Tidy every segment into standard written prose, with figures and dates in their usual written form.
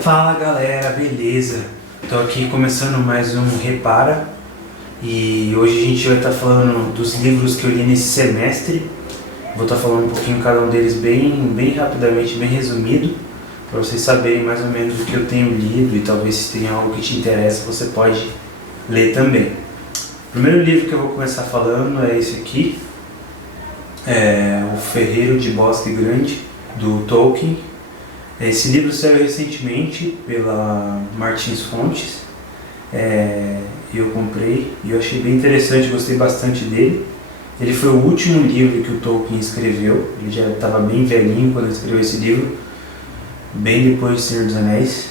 Fala galera, beleza? Tô aqui começando mais um Repara e hoje a gente vai estar falando dos livros que eu li nesse semestre. Vou estar falando um pouquinho cada um deles bem rapidamente, bem resumido, para vocês saberem mais ou menos o que eu tenho lido e talvez se tenha algo que te interessa você pode ler também. O primeiro livro que eu vou começar falando é esse aqui, O Ferreiro de Bosque Grande, do Tolkien. Esse livro saiu recentemente pela Martins Fontes, eu comprei e eu achei bem interessante, gostei bastante dele. Ele foi o último livro que o Tolkien escreveu, ele já estava bem velhinho quando ele escreveu esse livro, bem depois de Senhor dos Anéis.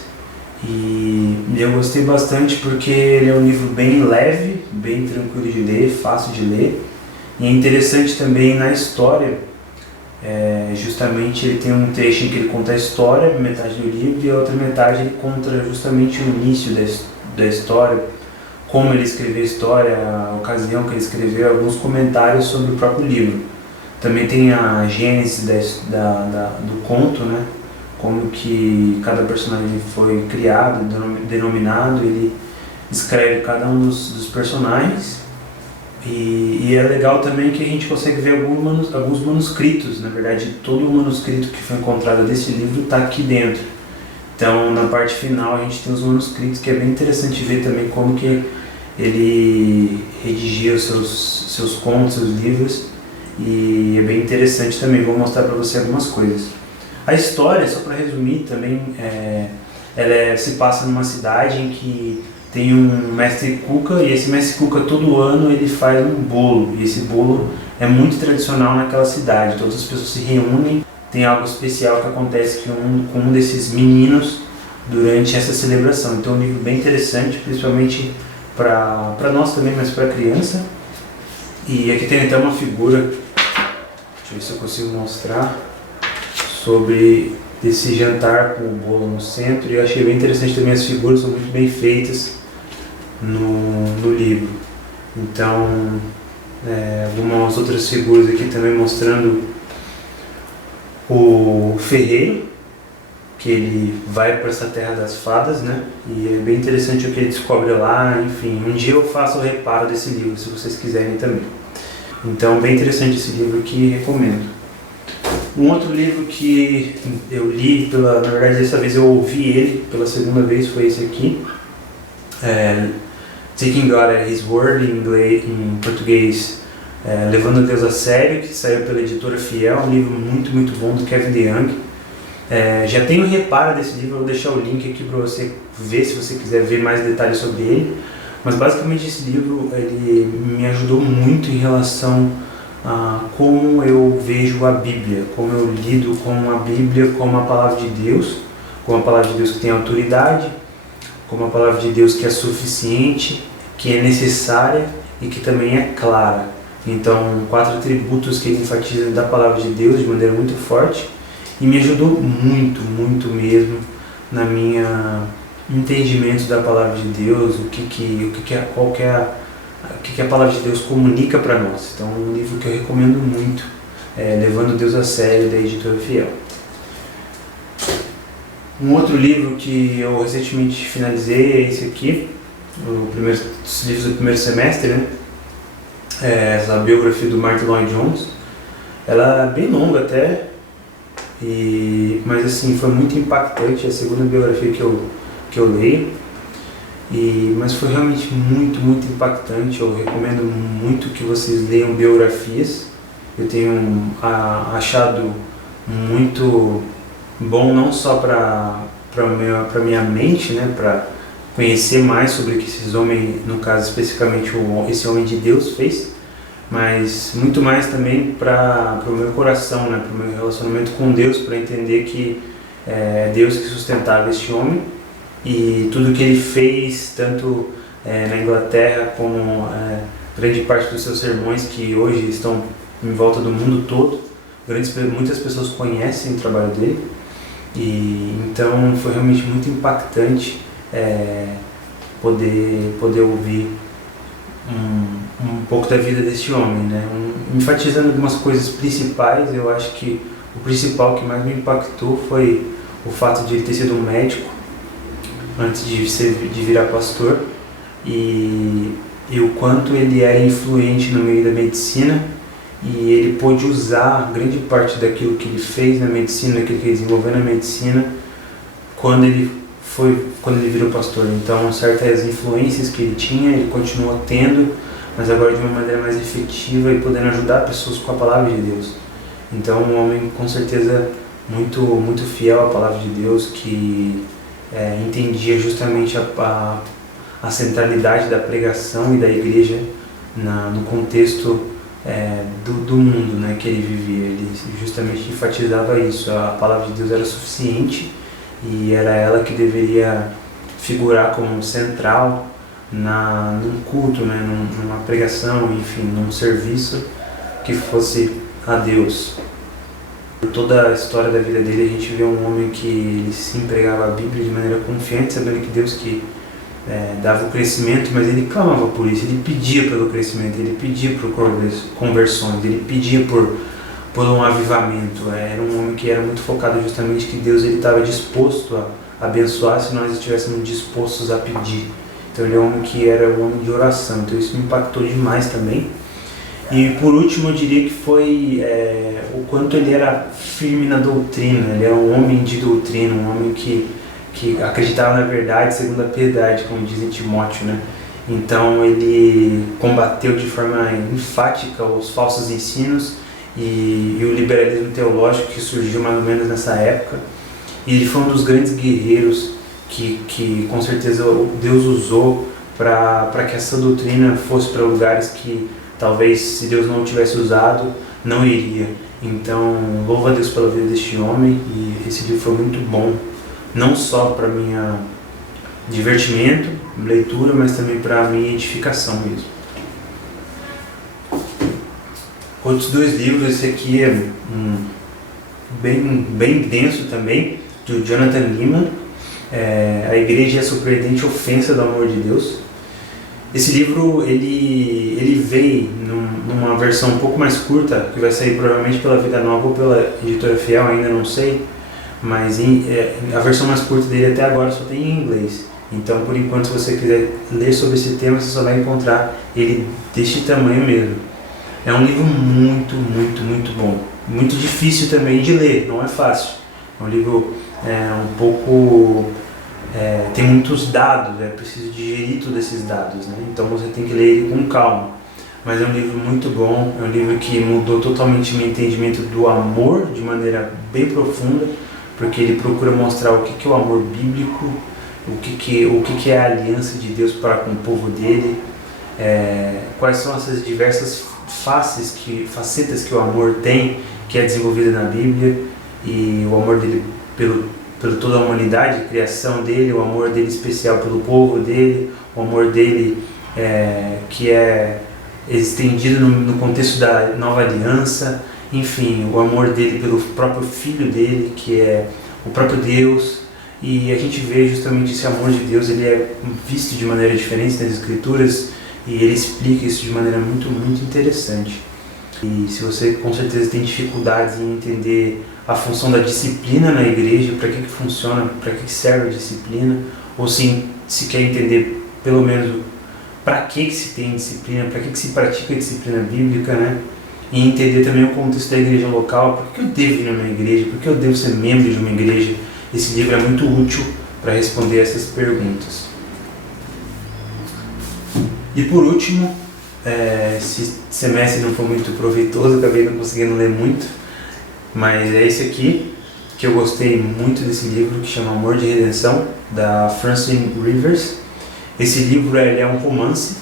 E eu gostei bastante porque ele é um livro bem leve, bem tranquilo de ler, fácil de ler. E é interessante também na história. Justamente ele tem um trecho em que ele conta a história, metade do livro, e a outra metade ele conta justamente o início da história, como ele escreveu a história, a ocasião que ele escreveu, alguns comentários sobre o próprio livro. Também tem a gênese do conto, né? Como que cada personagem foi criado, denominado, ele escreve cada um dos personagens. E é legal também que a gente consegue ver alguns manuscritos. Na verdade, todo o manuscrito que foi encontrado desse livro está aqui dentro. Então, na parte final, a gente tem os manuscritos, que é bem interessante ver também como que ele redigia os seus contos, seus livros. E é bem interessante também, vou mostrar para você algumas coisas. A história, só para resumir também, se passa numa cidade em que tem um mestre Cuca, e esse mestre Cuca todo ano ele faz um bolo, e esse bolo é muito tradicional naquela cidade. Todas as pessoas se reúnem, tem algo especial que acontece com um desses meninos durante essa celebração. Então é um livro bem interessante, principalmente para nós também, mas para criança. E aqui tem até uma figura, deixa eu ver se eu consigo mostrar, sobre esse jantar com o bolo no centro. E eu achei bem interessante também, as figuras são muito bem feitas no livro. Então, algumas outras figuras aqui também mostrando o ferreiro, que ele vai para essa terra das fadas, né? E é bem interessante o que ele descobre lá. Enfim, um dia eu faço o reparo desse livro, se vocês quiserem também. Então, bem interessante esse livro aqui, recomendo. Um outro livro que eu li, na verdade dessa vez eu ouvi ele pela segunda vez, foi esse aqui, Taking God at His Word, em português, Levando Deus a Sério, que saiu pela editora Fiel, um livro muito bom do Kevin DeYoung. Já tem um reparo desse livro, eu vou deixar o link aqui para você ver, se você quiser ver mais detalhes sobre ele. Mas basicamente esse livro ele me ajudou muito em relação a como eu vejo a Bíblia, como eu lido com a Bíblia como a palavra de Deus, como a palavra de Deus que tem autoridade, como a palavra de Deus que é suficiente, que é necessária e que também é clara. Então, 4 atributos que ele enfatiza da palavra de Deus de maneira muito forte, e me ajudou muito mesmo na minha entendimento da palavra de Deus, o que a palavra de Deus comunica para nós. Então, um livro que eu recomendo muito, Levando Deus a Sério, da editora Fiel. Um outro livro que eu recentemente finalizei é esse aqui, os livros do primeiro semestre, né? Essa biografia do Martyn Lloyd-Jones. Ela é bem longa até, mas assim, foi muito impactante, é a segunda biografia que eu leio. Mas foi realmente muito impactante. Eu recomendo muito que vocês leiam biografias. Eu tenho achado muito bom, não só para minha mente, né, para conhecer mais sobre o que esses homens, no caso especificamente esse homem de Deus fez, mas muito mais também para o meu coração, né, para o meu relacionamento com Deus, para entender que é Deus que sustentava este homem. E tudo que ele fez, tanto na Inglaterra como grande parte dos seus sermões, que hoje estão em volta do mundo todo, muitas pessoas conhecem o trabalho dele. E então foi realmente muito impactante poder ouvir um pouco da vida deste homem, né? Enfatizando algumas coisas principais. Eu acho que o principal que mais me impactou foi o fato de ele ter sido um médico antes de virar pastor, e o quanto ele era influente no meio da medicina, e ele pôde usar grande parte daquilo que ele fez na medicina, daquilo que ele desenvolveu na medicina, quando ele virou pastor. Então, certas influências que ele tinha, ele continuou tendo, mas agora de uma maneira mais efetiva e podendo ajudar pessoas com a palavra de Deus. Então, um homem com certeza muito, muito fiel à palavra de Deus, que entendia justamente a centralidade da pregação e da igreja no contexto do mundo, né, que ele vivia. Ele justamente enfatizava isso: a palavra de Deus era suficiente e era ela que deveria figurar como central num culto, né, numa pregação, enfim, num serviço que fosse a Deus. Por toda a história da vida dele, a gente vê um homem que ele se empregava a Bíblia de maneira confiante, sabendo que Deus que dava o crescimento, mas ele clamava por isso, ele pedia pelo crescimento, ele pedia por conversões, ele pedia por um avivamento. Era um homem que era muito focado justamente que Deus estava disposto a abençoar se nós estivéssemos dispostos a pedir. Então ele é um homem que era um homem de oração, então isso me impactou demais também. E por último eu diria que foi o quanto ele era firme na doutrina. Ele era um homem de doutrina, um homem que acreditava na verdade segundo a piedade, como diz em Timóteo, né? Então ele combateu de forma enfática os falsos ensinos e o liberalismo teológico que surgiu mais ou menos nessa época. E ele foi um dos grandes guerreiros que com certeza Deus usou para que essa doutrina fosse para lugares que talvez, se Deus não o tivesse usado, não iria. Então, louva a Deus pela vida deste homem, e esse livro foi muito bom, não só para minha divertimento, leitura, mas também para minha edificação mesmo. Outros dois livros, esse aqui é bem denso também, do Jonathan Leeman, A Igreja e a Surpreendente Ofensa do Amor de Deus. Esse livro ele veio numa versão um pouco mais curta, que vai sair provavelmente pela Vida Nova ou pela Editora Fiel, ainda não sei, mas a versão mais curta dele até agora só tem em inglês. Então, por enquanto, se você quiser ler sobre esse tema, você só vai encontrar ele deste tamanho mesmo. É um livro muito, muito, muito bom. Muito difícil também de ler, não é fácil. É um livro um pouco... tem muitos dados, é preciso digerir todos esses dados, né? Então você tem que ler ele com calma. Mas é um livro muito bom, é um livro que mudou totalmente meu entendimento do amor de maneira bem profunda, porque ele procura mostrar o que é o amor bíblico, o que é a aliança de Deus para com o povo dele, quais são essas diversas facetas que o amor tem, que é desenvolvida na Bíblia, e o amor dele pela toda a humanidade, a criação dele, o amor dele especial pelo povo dele, o amor dele que é estendido no contexto da nova aliança, enfim, o amor dele pelo próprio filho dele, que é o próprio Deus. E a gente vê justamente esse amor de Deus, ele é visto de maneira diferente nas Escrituras, e ele explica isso de maneira muito, muito interessante. E se você com certeza tem dificuldades em entender a função da disciplina na igreja, para que funciona, para que serve a disciplina, ou se quer entender pelo menos para que se tem disciplina, para que se pratica a disciplina bíblica, né? E entender também o contexto da igreja local, por que eu devo ir numa igreja, por que eu devo ser membro de uma igreja. Esse livro é muito útil para responder essas perguntas. E por último, esse semestre não foi muito proveitoso, acabei não conseguindo ler muito, mas é esse aqui, que eu gostei muito desse livro, que chama Amor de Redenção, da Francine Rivers. Esse livro é um romance,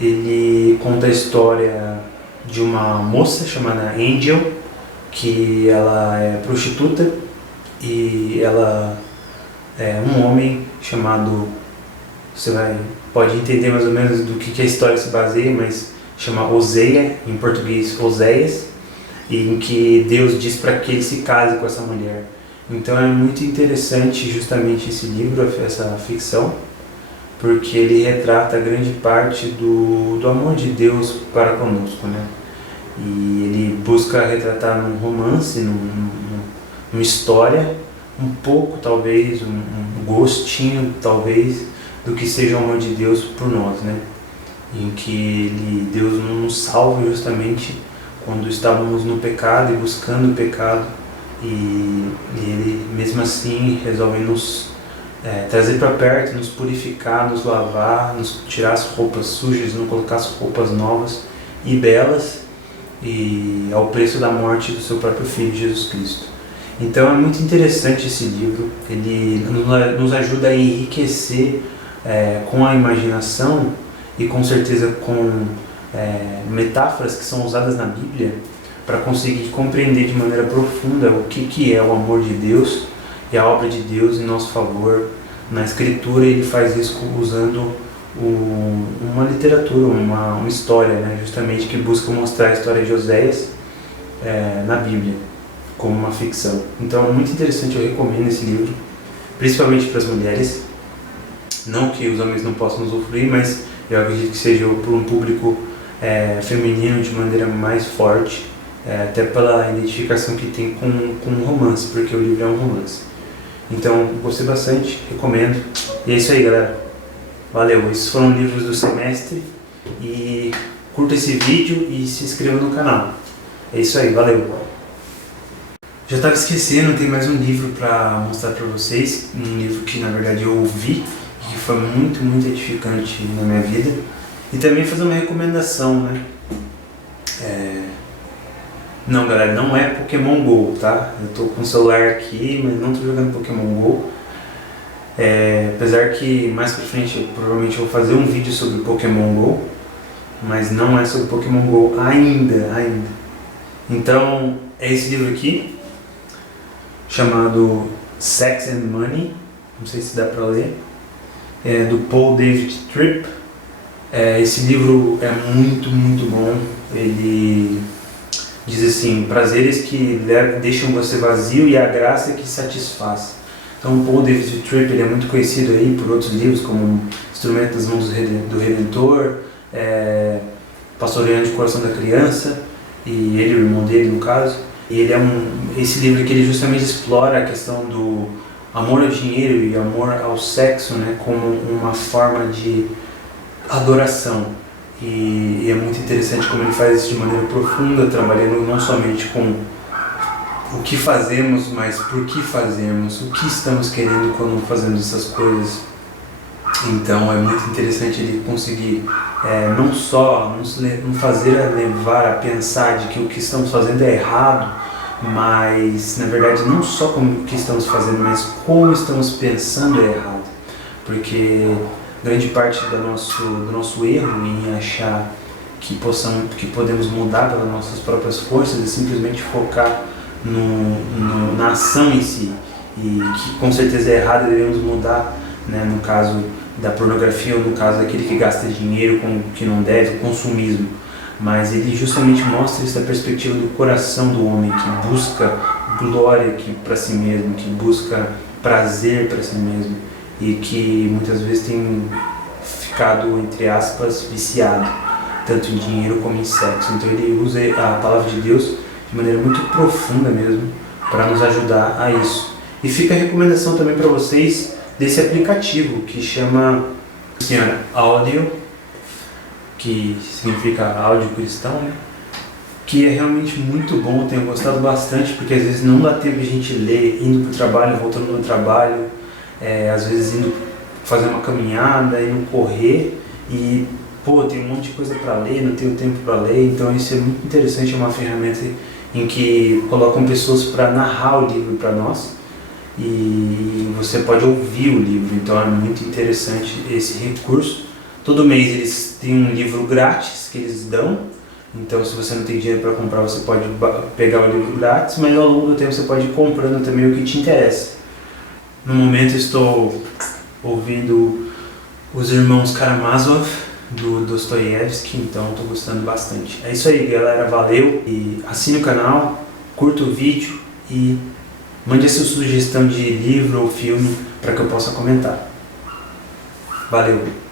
ele conta a história de uma moça chamada Angel, que ela é prostituta, e ela é um homem chamado, pode entender mais ou menos do que a história se baseia, mas chama Oséia, em português Oséias, em que Deus diz para que ele se case com essa mulher. Então é muito interessante justamente esse livro, essa ficção, porque ele retrata grande parte do amor de Deus para conosco, né? E ele busca retratar num romance, numa história, um pouco, talvez, um gostinho, talvez, do que seja o amor de Deus por nós, né? Em que Deus não nos salva justamente quando estávamos no pecado e buscando o pecado, e Ele, mesmo assim, resolve nos trazer para perto, nos purificar, nos lavar, nos tirar as roupas sujas, nos colocar as roupas novas e belas, e ao preço da morte do seu próprio Filho, Jesus Cristo. Então é muito interessante esse livro, ele nos ajuda a enriquecer com a imaginação e com certeza com metáforas que são usadas na Bíblia para conseguir compreender de maneira profunda o que é o amor de Deus e a obra de Deus em nosso favor. Na Escritura ele faz isso usando uma literatura, uma história, né, justamente que busca mostrar a história de Oséias na Bíblia como uma ficção. Então é muito interessante, eu recomendo esse livro, principalmente para as mulheres. Não que os homens não possam usufruir, mas eu acredito que seja para um público feminino de maneira mais forte, até pela identificação que tem com um romance, porque o livro é um romance. Então, gostei bastante, recomendo. E é isso aí, galera. Valeu, esses foram livros do semestre. E curta esse vídeo e se inscreva no canal. É isso aí, valeu. Já estava esquecendo, tem mais um livro para mostrar para vocês. Um livro que, na verdade, eu ouvi e que foi muito, muito edificante na minha vida. E também fazer uma recomendação, né? Não, galera, não é Pokémon GO, tá? Eu tô com o celular aqui, mas não tô jogando Pokémon GO. Apesar que mais pra frente provavelmente eu vou fazer um vídeo sobre Pokémon GO, mas não é sobre Pokémon GO ainda. Então, é esse livro aqui, chamado Sex and Money, não sei se dá pra ler, do Paul David Tripp. Esse livro é muito, muito bom. Ele diz assim: prazeres que deixam você vazio e a graça que satisfaz. Então o Paul David Tripp, ele é muito conhecido aí por outros livros como Instrumento das Mãos do Redentor, Pastoreando o Coração da Criança, e ele, o irmão dele no caso. E ele esse livro aqui, ele justamente explora a questão do amor ao dinheiro e amor ao sexo, né, como uma forma de adoração. E é muito interessante como ele faz isso de maneira profunda, trabalhando não somente com o que fazemos, mas por que fazemos, o que estamos querendo quando fazemos essas coisas. Então é muito interessante ele conseguir não só nos fazer levar a pensar de que o que estamos fazendo é errado, mas na verdade não só como o que estamos fazendo, mas como estamos pensando é errado. Porque grande parte do nosso erro em achar que podemos mudar pelas nossas próprias forças é simplesmente focar na ação em si, e que com certeza é errado e devemos mudar, né, no caso da pornografia ou no caso daquele que gasta dinheiro com o que não deve, o consumismo. Mas ele justamente mostra isso da perspectiva do coração do homem, que busca glória para si mesmo, que busca prazer para si mesmo, e que muitas vezes tem ficado, entre aspas, viciado, tanto em dinheiro como em sexo. Então ele usa a palavra de Deus de maneira muito profunda mesmo, para nos ajudar a isso. E fica a recomendação também para vocês desse aplicativo que chama Audio, que significa áudio cristão, né? Que é realmente muito bom, tenho gostado bastante, porque às vezes não dá tempo de a gente ler indo para o trabalho, voltando do trabalho, às vezes indo fazer uma caminhada, indo correr, e tem um monte de coisa para ler, não tenho tempo para ler. Então isso é muito interessante, é uma ferramenta em que colocam pessoas para narrar o livro para nós, e você pode ouvir o livro. Então é muito interessante esse recurso. Todo mês eles têm um livro grátis que eles dão, então se você não tem dinheiro para comprar, você pode pegar o livro grátis, mas ao longo do tempo você pode ir comprando também o que te interessa. No momento estou ouvindo Os Irmãos Karamazov, do Dostoiévski, então estou gostando bastante. É isso aí, galera, valeu, e assine o canal, curta o vídeo e mande a sua sugestão de livro ou filme para que eu possa comentar. Valeu!